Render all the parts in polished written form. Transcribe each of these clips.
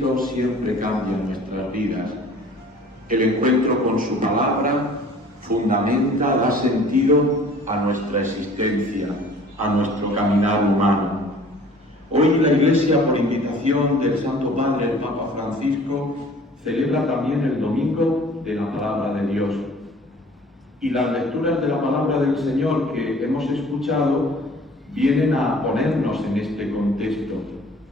Cristo siempre cambia nuestras vidas. El encuentro con su palabra fundamenta, da sentido a nuestra existencia, a nuestro caminar humano. Hoy la Iglesia, por invitación del Santo Padre, el Papa Francisco, celebra también el Domingo de la Palabra de Dios. Y las lecturas de la Palabra del Señor que hemos escuchado vienen a ponernos en este contexto,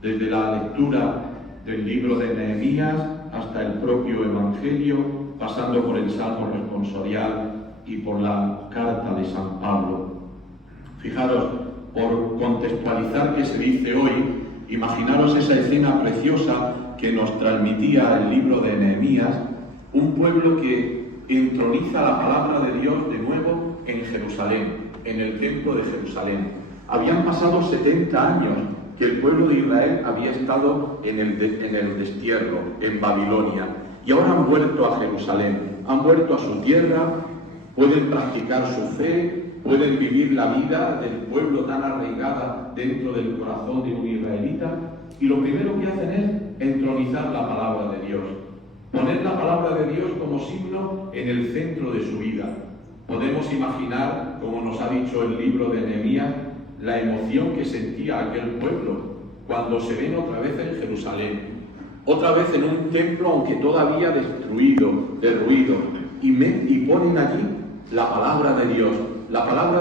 desde la lectura del libro de Nehemías hasta el propio Evangelio, pasando por el Salmo responsorial y por la carta de San Pablo. Fijaros, por contextualizar qué se dice hoy, imaginaros esa escena preciosa que nos transmitía el libro de Nehemías, un pueblo que entroniza la palabra de Dios de nuevo en Jerusalén, en el templo de Jerusalén. Habían pasado 70 años que el pueblo de Israel había estado en el destierro, en Babilonia, y ahora han vuelto a Jerusalén, han vuelto a su tierra, pueden practicar su fe, pueden vivir la vida del pueblo tan arraigada dentro del corazón de un israelita, y lo primero que hacen es entronizar la palabra de Dios, poner la palabra de Dios como signo en el centro de su vida. Podemos imaginar, como nos ha dicho el libro de Nehemías, la emoción que sentía aquel pueblo cuando se ven otra vez en Jerusalén, otra vez en un templo aunque todavía destruido, derruido, y ponen allí la palabra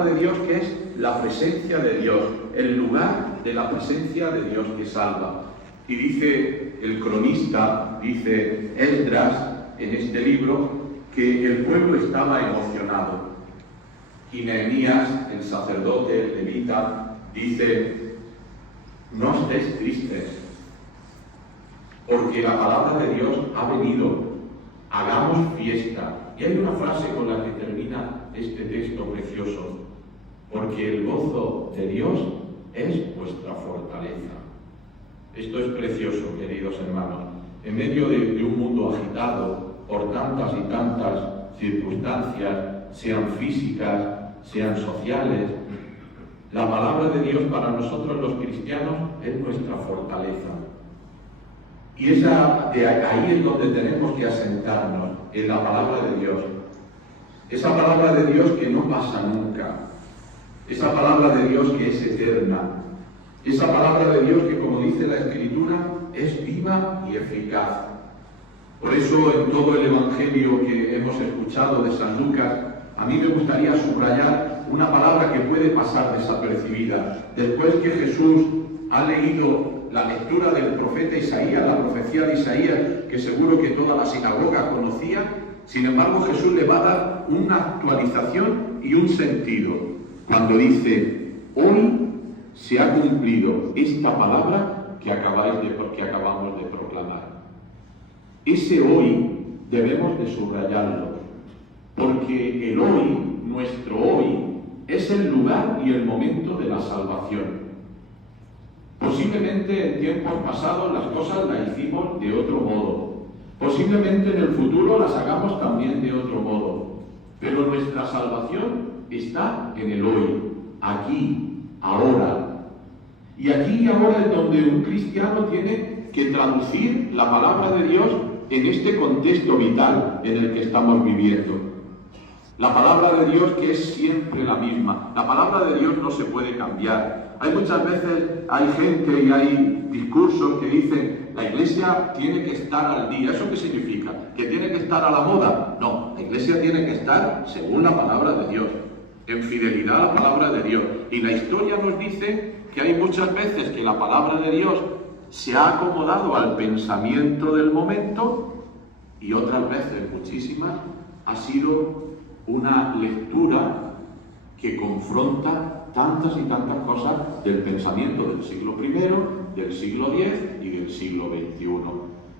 de Dios que es la presencia de Dios, el lugar de la presencia de Dios que salva. Y dice el cronista, dice Esdras en este libro, que el pueblo estaba emocionado. Y Nehemías, el sacerdote, el levita, dice: no estéis tristes, porque la palabra de Dios ha venido, hagamos fiesta. Y hay una frase con la que termina este texto precioso: porque el gozo de Dios es vuestra fortaleza. Esto es precioso, queridos hermanos. En medio de un mundo agitado por tantas y tantas circunstancias, sean físicas, sean sociales, la palabra de Dios para nosotros los cristianos es nuestra fortaleza. Y ahí es donde tenemos que asentarnos, en la palabra de Dios. Esa palabra de Dios que no pasa nunca. Esa palabra de Dios que es eterna. Esa palabra de Dios que, como dice la Escritura, es viva y eficaz. Por eso, en todo el Evangelio que hemos escuchado de San Lucas, a mí me gustaría subrayar una palabra que puede pasar desapercibida. Después que Jesús ha leído la lectura del profeta Isaías, la profecía de Isaías, que seguro que toda la sinagoga conocía, sin embargo Jesús le va a dar una actualización y un sentido cuando dice: hoy se ha cumplido esta palabra que acabamos de proclamar. Ese hoy debemos de subrayarlo, porque el hoy, nuestro hoy, es el lugar y el momento de la salvación. Posiblemente en tiempos pasados las cosas las hicimos de otro modo. Posiblemente en el futuro las hagamos también de otro modo. Pero nuestra salvación está en el hoy, aquí, ahora. Y aquí y ahora es donde un cristiano tiene que traducir la palabra de Dios en este contexto vital en el que estamos viviendo. La palabra de Dios que es siempre la misma. La palabra de Dios no se puede cambiar. Hay muchas veces, hay gente y hay discursos que dicen: la Iglesia tiene que estar al día. ¿Eso qué significa? ¿Que tiene que estar a la moda? No, la Iglesia tiene que estar según la palabra de Dios, en fidelidad a la palabra de Dios. Y la historia nos dice que hay muchas veces que la palabra de Dios se ha acomodado al pensamiento del momento, y otras veces, muchísimas, ha sido una lectura que confronta tantas y tantas cosas del pensamiento del siglo I, del siglo X y del siglo XXI.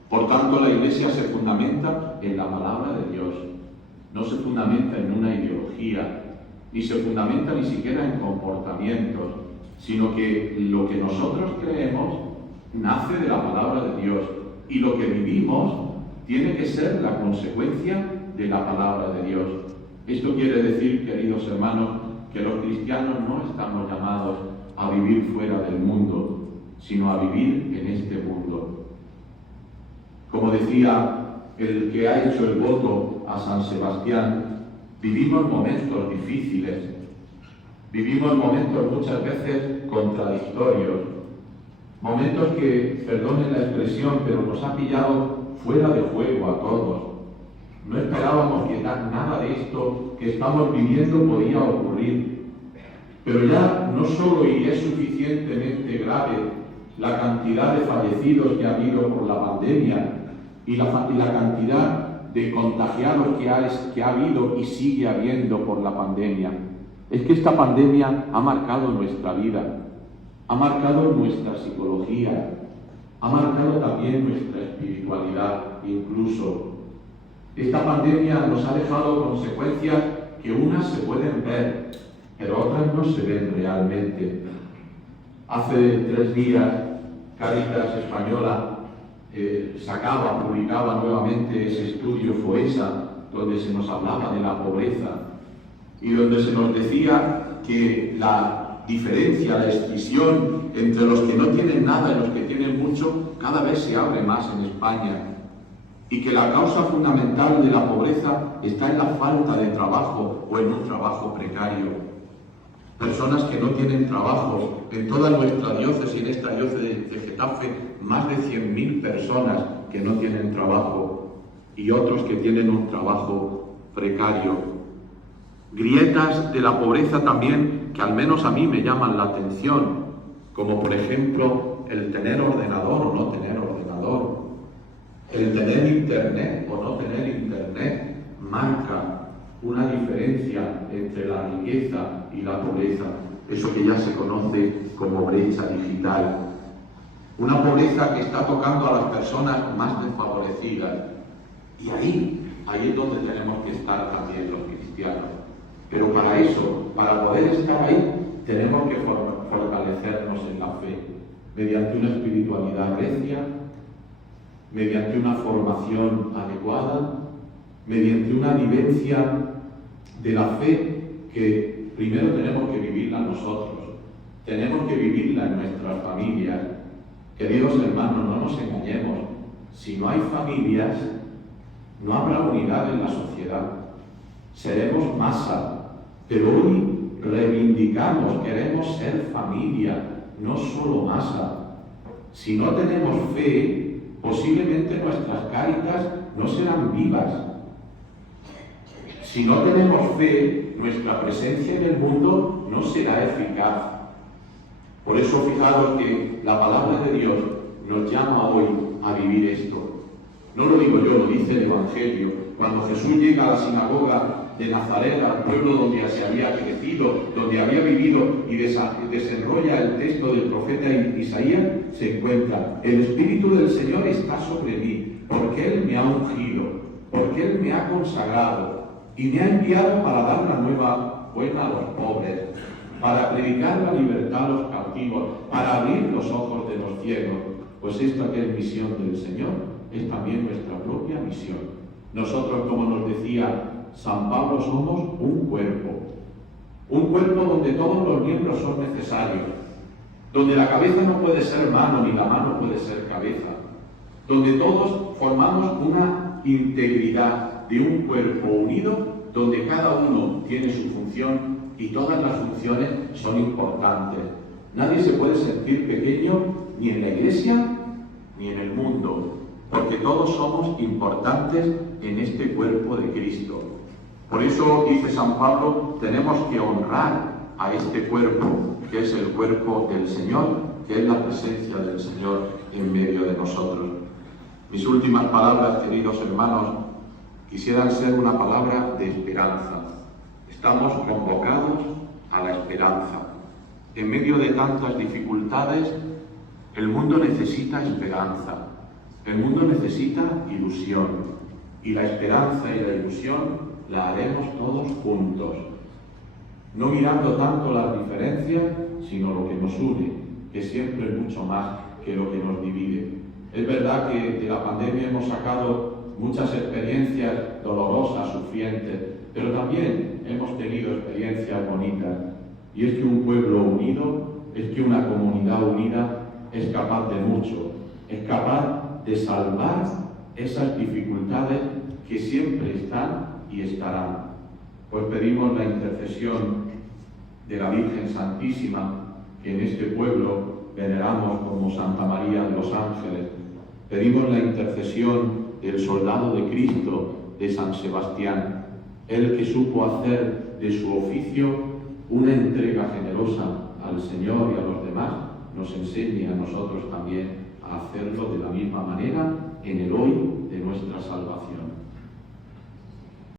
Por tanto, la Iglesia se fundamenta en la palabra de Dios, no se fundamenta en una ideología, ni se fundamenta ni siquiera en comportamientos, sino que lo que nosotros creemos nace de la palabra de Dios, y lo que vivimos tiene que ser la consecuencia de la palabra de Dios. Esto quiere decir, queridos hermanos, que los cristianos no estamos llamados a vivir fuera del mundo, sino a vivir en este mundo. decía el que ha hecho el voto a San Sebastián, vivimos momentos difíciles, vivimos momentos muchas veces contradictorios, momentos que, perdonen la expresión, pero nos ha pillado fuera de juego a todos. No esperábamos que nada de esto que estamos viviendo podía ocurrir. Pero ya no solo, y es suficientemente grave, la cantidad de fallecidos que ha habido por la pandemia y la cantidad de contagiados que ha habido y sigue habiendo por la pandemia. Es que esta pandemia ha marcado nuestra vida, ha marcado nuestra psicología, ha marcado también nuestra espiritualidad incluso. Esta pandemia nos ha dejado consecuencias que unas se pueden ver, pero otras no se ven realmente. Hace 3 días, Cáritas Española publicaba nuevamente ese estudio FOESA, donde se nos hablaba de la pobreza y donde se nos decía que la diferencia, la escisión entre los que no tienen nada y los que tienen mucho, cada vez se abre más en España, y que la causa fundamental de la pobreza está en la falta de trabajo o en un trabajo precario. Personas que no tienen trabajo. En toda nuestra diócesis, en esta diócesis de Getafe, más de 100.000 personas que no tienen trabajo y otros que tienen un trabajo precario. Grietas de la pobreza también que al menos a mí me llaman la atención, como por ejemplo el tener ordenador o no tener ordenador, el tener internet o no tener internet, marca una diferencia entre la riqueza y la pobreza, eso que ya se conoce como brecha digital. Una pobreza que está tocando a las personas más desfavorecidas. Y ahí es donde tenemos que estar también los cristianos. Pero para eso, para poder estar ahí, tenemos que fortalecernos en la fe, mediante una espiritualidad recia, mediante una formación adecuada, mediante una vivencia de la fe que primero tenemos que vivirla nosotros, tenemos que vivirla en nuestras familias. Queridos hermanos, no nos engañemos, si no hay familias, no habrá unidad en la sociedad, seremos masa, pero hoy reivindicamos, queremos ser familia, no solo masa. Si no tenemos fe, posiblemente nuestras Cáritas no serán vivas. Si no tenemos fe, nuestra presencia en el mundo no será eficaz. Por eso fijaros que la palabra de Dios nos llama hoy a vivir esto. No lo digo yo, lo dice el Evangelio. Cuando Jesús llega a la sinagoga de Nazaret, al pueblo donde se había crecido, donde había vivido, y desenrolla el texto del profeta Isaías, se encuentra: el Espíritu del Señor está sobre mí, porque Él me ha ungido, porque Él me ha consagrado y me ha enviado para dar la nueva buena a los pobres, para predicar la libertad a los cautivos, para abrir los ojos de los ciegos. Pues esta que es misión del Señor es también nuestra propia misión. Nosotros, como nos decía San Pablo, somos un cuerpo donde todos los miembros son necesarios, donde la cabeza no puede ser mano ni la mano puede ser cabeza, donde todos formamos una integridad de un cuerpo unido, donde cada uno tiene su función y todas las funciones son importantes. Nadie se puede sentir pequeño ni en la Iglesia ni en el mundo, porque todos somos importantes en este cuerpo de Cristo. Por eso, dice San Pablo, tenemos que honrar a este cuerpo, que es el cuerpo del Señor, que es la presencia del Señor en medio de nosotros. Mis últimas palabras, queridos hermanos, quisieran ser una palabra de esperanza. Estamos convocados a la esperanza. En medio de tantas dificultades, el mundo necesita esperanza. El mundo necesita ilusión. Y la esperanza y la ilusión la haremos todos juntos. No mirando tanto las diferencias, sino lo que nos une, que siempre es mucho más que lo que nos divide. Es verdad que de la pandemia hemos sacado muchas experiencias dolorosas, sufrientes, pero también hemos tenido experiencias bonitas. Y es que un pueblo unido, es que una comunidad unida es capaz de mucho, es capaz de salvar esas dificultades que siempre están y estarán. Pues pedimos la intercesión de la Virgen Santísima, que en este pueblo veneramos como Santa María de los Ángeles. Pedimos la intercesión del soldado de Cristo, de San Sebastián, el que supo hacer de su oficio una entrega generosa al Señor y a los demás, nos enseñe a nosotros también a hacerlo de la misma manera en el hoy de nuestra salvación.